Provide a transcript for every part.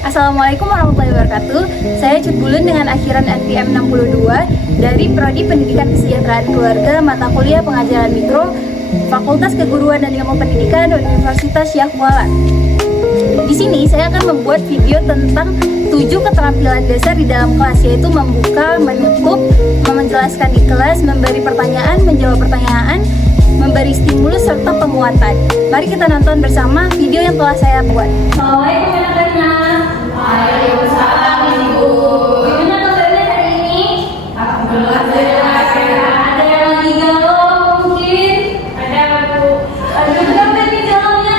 Assalamualaikum warahmatullahi wabarakatuh. Saya Cut Bulun dengan akhiran NPM 62 dari Prodi Pendidikan Kesejahteraan Keluarga, mata kuliah Pengajaran Mikro, Fakultas Keguruan dan Ilmu Pendidikan Universitas Syekh Muhammad. Di sini saya akan membuat video tentang 7 keterampilan dasar di dalam kelas, yaitu membuka, menutup, menjelaskan di kelas, memberi pertanyaan, menjawab pertanyaan, memberi stimulus serta penguatan. Mari kita nonton bersama video yang telah saya buat. Assalamualaikum anak-anak. Waalaikumsalam Ibu. Gimana kabarnya hari ini? Alhamdulillah sehat. Ada yang lagi galau mungkin? Ada Bu. Aduh, kenapa ini galaunya?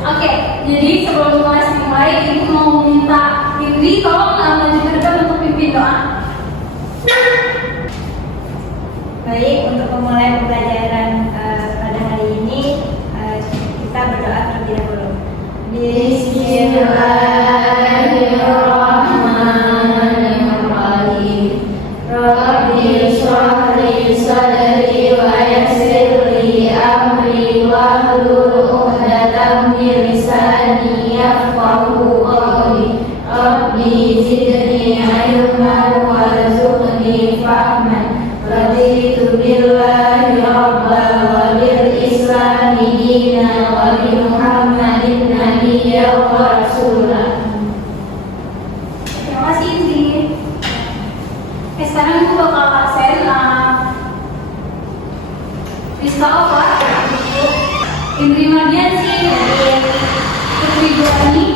Oke, jadi sebelum kelas dimulai, Ibu mau minta Indri tolong lanjutkan depan untuk pimpin doa. Baik, untuk memulai pembelajaran pada hari ini kita berdoa terlebih dahulu. Bismillahirrahmanirrahim. Rabbi shrah li sadri wa yassir li amri wahlul 'uqdatam min lisani yafqahu qawli. Rabbi zidni 'ilman warzuqni fahman. Raditu billahi rabban wa bil islami dinan wa bi Muhammadin nabiyyan wa rasulah. Terima kasih Indri. Sekarang aku bakal absen Rizka Opa, Indri Mardiansi, Putri Juwani,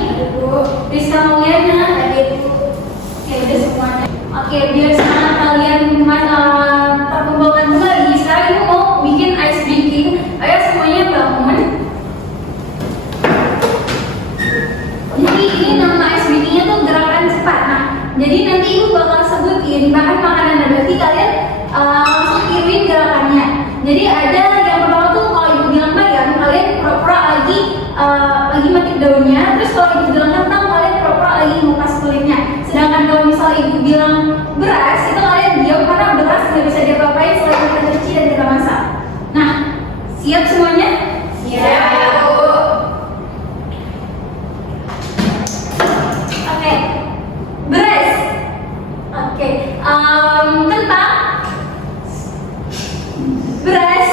Rizka Mulyana, ya udah semuanya. Oke, biar sekarang kalian perkembangan kembali. Sekarang Ibu mau bikin ice breaking. Ayo semuanya bangun. Jadi ini nama ice breakingnya tuh gerakan cepat. Nah, jadi nanti Ibu bakal sebutin bahan makanan nabati, kalian langsung kirim gerakannya. Jadi ada yang pertama tuh kalau Ibu bilang bayam, kalian pura-pura lagi metik daunnya. Terus kalau Ibu bilang kentang, kalian pura-pura lagi ngupas kulitnya. Sedangkan kalau misalnya Ibu bilang beras, itu kalian diam karena beras nggak bisa diapa-apain selain kita cuci dan kita masak. Nah, siap semuanya? Siap, Bu. Oke, beras. Oke, kentang, beras,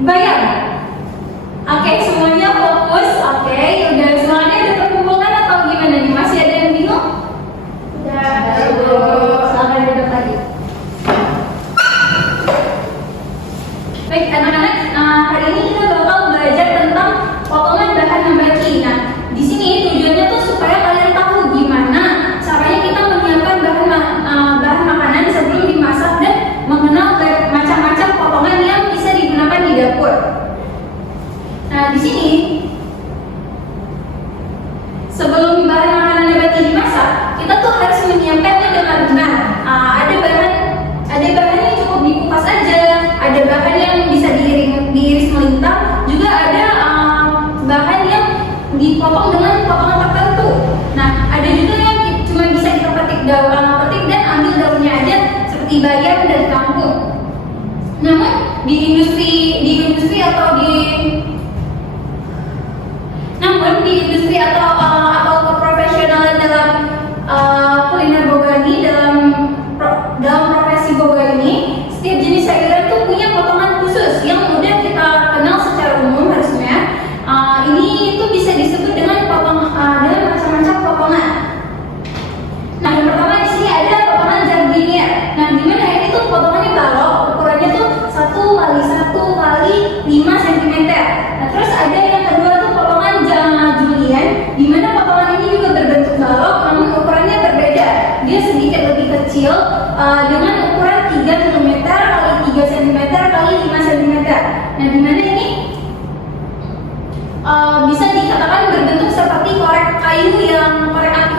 bayam. Oke, semuanya fokus. Oke, udah semuanya ada perkumpulan atau gimana nih? Masih ada yang bingung? Udah, Bu. Silakan duduk lagi. Baik, anak-anak, hari ini kita bakal belajar tentang potongan bahan nabati. Nah, di sini tujuannya tuh supaya kalian tahu gimana caranya kita menyiapkan bahan makanan sebelum dimasak dan mengenal macam-macam potongan yang bisa digunakan di dapur. Nah, di sini sebelum bahan makanan nabati dimasak, kita tuh harus menyiapkannya dengan benar. Ada bahan yang cukup dikupas aja, ada bahan yang bisa diiris melintang, juga ada bahan yang dipotong dengan potongan tertentu. Nah, ada juga yang cuma bisa kita petik dan ambil daunnya aja, seperti bayam dan kangkung. Namun di industri atau keprofesionalan dalam kuliner boga ini, dalam profesi boga ini, setiap jenis sayuran tuh punya potongan khusus yang udah kita kenal secara umum harusnya. Ini tuh bisa disebut dengan macam-macam potongan. Nah, yang pertama di sini ada potongan jardinier. Nah, dimana ini tuh potongannya balok, ukurannya tuh 1 kali 1 kali 5 cm. Nah, terus ada yang kedua tuh potongan julienne, dimana potongan ini juga berbentuk balok, namun ukurannya berbeda. Dia sedikit lebih kecil dengan ukuran 3 cm kali 3 cm kali 5 cm. Nah, dimana ini bisa dikatakan berbentuk seperti korek api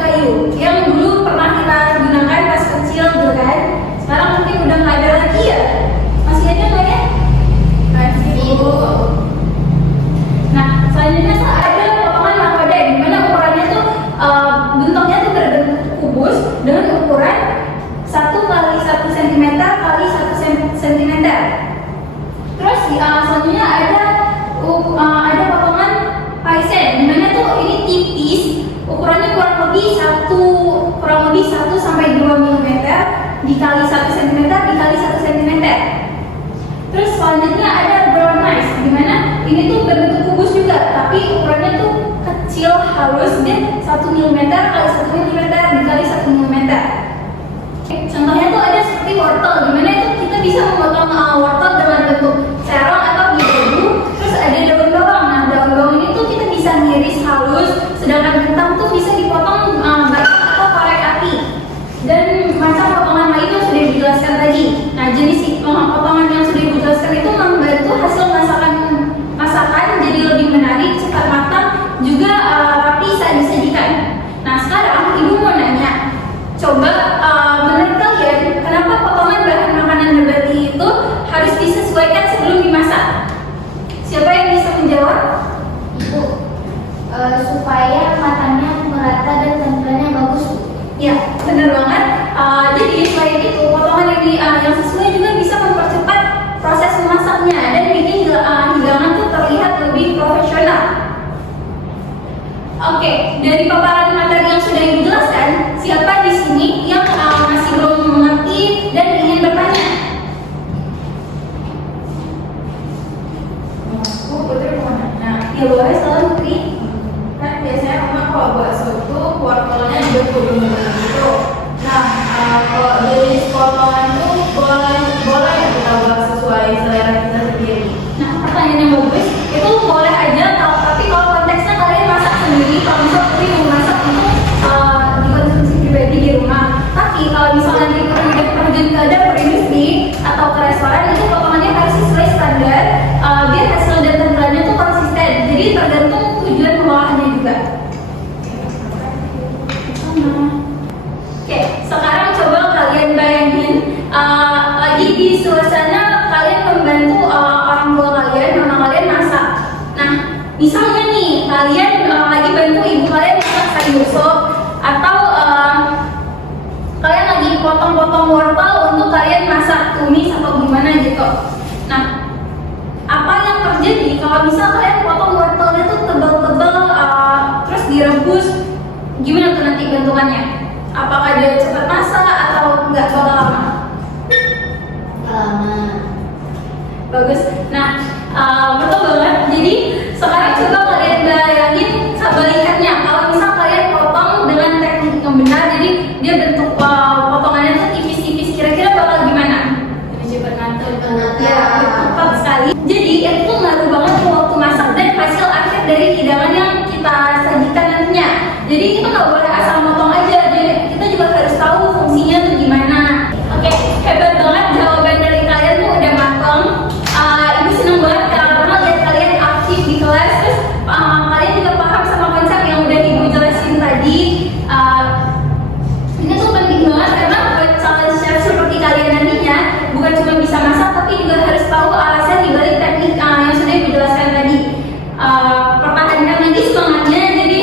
kayu yang dulu pernah kita gunakan pas kecil gitu kan. Sekarang mungkin udah nggak ada lagi ya. Masih ada nggak ya? Masih, Bu. Nah, selanjutnya tuh ada potongan nakoda, di mana ukurannya tuh bentuknya tuh berbentuk kubus dengan ukuran 1 kali 1 cm kali 1 cm. Terus selanjutnya ada potongan paisen, dimana tuh Terus selanjutnya ada brown rice, dimana ini tuh berbentuk kubus juga, tapi ukurannya tuh kecil, halus, dan 1 mm kali 1 mm dikali 1 mm. Contohnya tuh ada seperti wortel, dimana itu kita bisa memotong wortel dengan bentuk serong atau dibedu. Terus ada daun bawang. Nah, daun bawang ini tuh kita bisa ngiris halus, sedangkan kentang tuh bisa dipotong batang atau korek api. Dan macam potongan lain yang sudah dijelaskan tadi. Nah, jenis potongan yang sudah dijelaskan itu membantu hasil masakan jadi lebih menarik, cepat matang, juga rapi saat disajikan. Nah, sekarang ibu mau nanya, coba menurut kalian kenapa potongan bahan makanan nabati itu harus disesuaikan sebelum dimasak? Siapa yang bisa menjawab? Ibu, supaya matangnya merata dan tampilannya bagus. Ya, benar banget. Jadi selain itu, potongan yang sesuai juga bisa mempercepat proses memasaknya dan bikin hidangan tuh terlihat lebih profesional. Oke, dari paparan materi yang sudah Ibu jelaskan, siapa di sini yang masih belum mengerti dan ingin bertanya? Bu, Putri mau nanya. Ya boleh, selalu Putri. Kan biasanya memang kalau bakso itu wortelnya dibeku gitu. Nah, kalau jenis potongan itu boleh ya kita buat sesuai selera kita sendiri. Nah, pertanyaan yang bagus itu boleh aja, tapi kalau konteksnya kalian masak sendiri, kalau misalnya Putri mau masak untuk dikonsumsi pribadi di rumah. Tapi kalau misalnya nanti terjun ke dapur industri atau ke restoran, itu potongannya harus sesuai standar biar hasil dan tampilannya tuh konsisten. Jadi tergantung tujuan pengolahannya juga. Oke, sekarang coba kalian bayangin lagi di suasana kalian membantu orang tua kalian, mama kalian masak. Nah, misalnya nih kalian lagi bantu ibu kalian masak sayur sop, atau kalian lagi potong-potong wortel untuk kalian masak tumis atau gimana gitu. Nah, apa yang terjadi kalau misal kalian potong wortelnya tuh tebal-tebal terus direbus, gimana tuh nanti bentukannya? Apakah dia cepat masak atau nggak bakal lama? Lama. Bagus. Nah, betul banget. Jadi sekarang coba kalian bayangin kebalikannya. Kalau misal kalian potong dengan teknik yang benar, jadi dia bentuk potongannya tuh tipis-tipis, kira-kira bakal gimana? Jadi cepat ngantuk. Ya, tepat sekali. Jadi itu ngaruh banget ke waktu masak dan hasil akhir dari hidangan yang kita sajikan nantinya. Jadi kita nggak boleh asal motong aja. Jadi kita juga harus tahu fungsinya tuh gimana. Oke, hebat banget jawaban dari kalian tuh udah matang. Ibu seneng banget karena lihat kalian aktif di kelas. Terus kalian juga paham sama konsep yang udah ibu jelasin tadi. Ini tuh penting banget karena buat calon chef seperti kalian nantinya bukan cuma bisa masak tapi juga harus tahu alasan dibalik teknik yang sudah dijelaskan tadi. Pertahankan lagi semangatnya. Jadi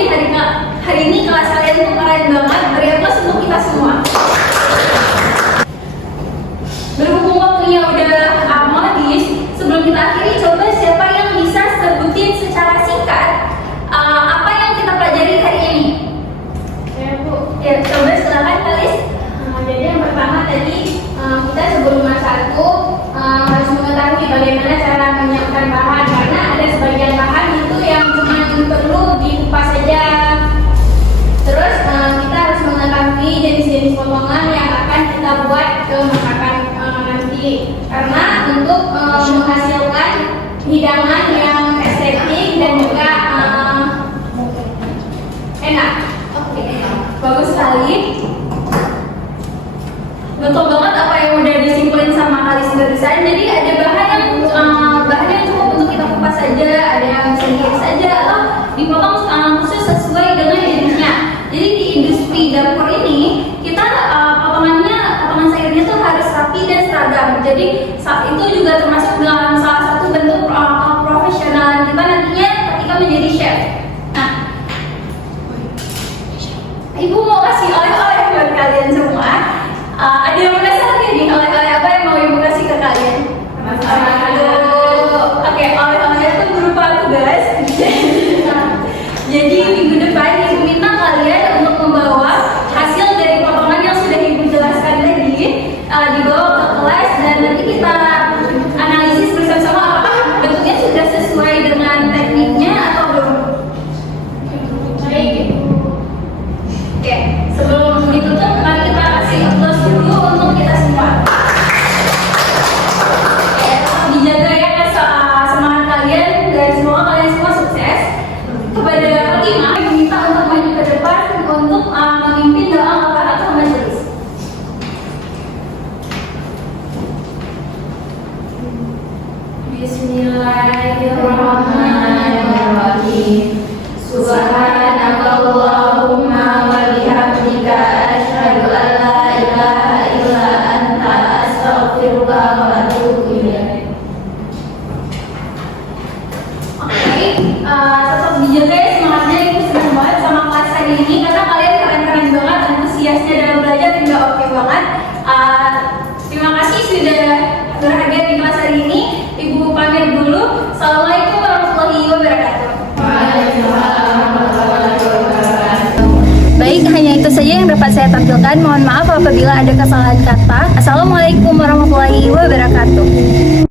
hari ini kelas kalian tuh keren banget. Beri aplaus untuk kita semua. Berhubung waktunya udah mau habis, sebelum kita akhiri, coba siapa yang bisa sebutin secara singkat apa yang kita pelajari hari ini? Ya, Bu. Ya, coba silakan Kalis. Jadi yang pertama tadi kita sebelum masak itu harus mengetahui bagaimana cara menyiapkan bahan, karena ada sebagian bahan itu yang cuma perlu dikupas saja. Terus kita harus mengetahui jenis-jenis potongan yang akan kita buat ke masakan nanti, karena untuk menghasilkan hidangan yang estetik dan juga enak. Oke, bagus sekali. Betul banget apa yang udah disimpulin sama Kalis barusan. Jadi ada bahan yang cukup untuk kita kupas saja, ada yang bisa diiris saja atau dipotong khusus sesuai dengan jenisnya. Jadi di industri dapur ini kita potongan sayurnya tuh harus rapi dan seragam. Jadi itu juga termasuk dalam salah satu bentuk profesionalan kita nantinya ketika menjadi chef. Nah, Ibu mau kasih oleh-oleh buat kalian semua. Ada yang penasaran nih oleh-oleh apa yang mau Ibu kasih ke kalian? Oke, oleh-oleh itu berupa tugas. Jadi minggu depan Ibu minta kalian untuk membawa hasil dari potongan yang sudah Ibu jelaskan tadi, dibawa ke kelas dan nanti kita analisis maaf diminta untuk maju ke depan untuk memimpin doa kafaratul majelis. Bismillahirrahmanirrahim. Subhanakallahumma wa bihamdika asyhadu an la ilaha illa anta astaghfiruka wa atubu ilaik. Oke, tetap dijaga ya semangatnya. Ibu senang banget sama kelas hari ini karena kalian keren-keren banget, antusiasnya dalam belajar juga oke banget. Terima kasih sudah berhadir di kelas hari ini. Ibu pamit dulu. Assalamualaikum warahmatullahi wabarakatuh. Baik, hanya itu saja yang dapat saya tampilkan. Mohon maaf apabila ada kesalahan kata. Assalamualaikum warahmatullahi wabarakatuh.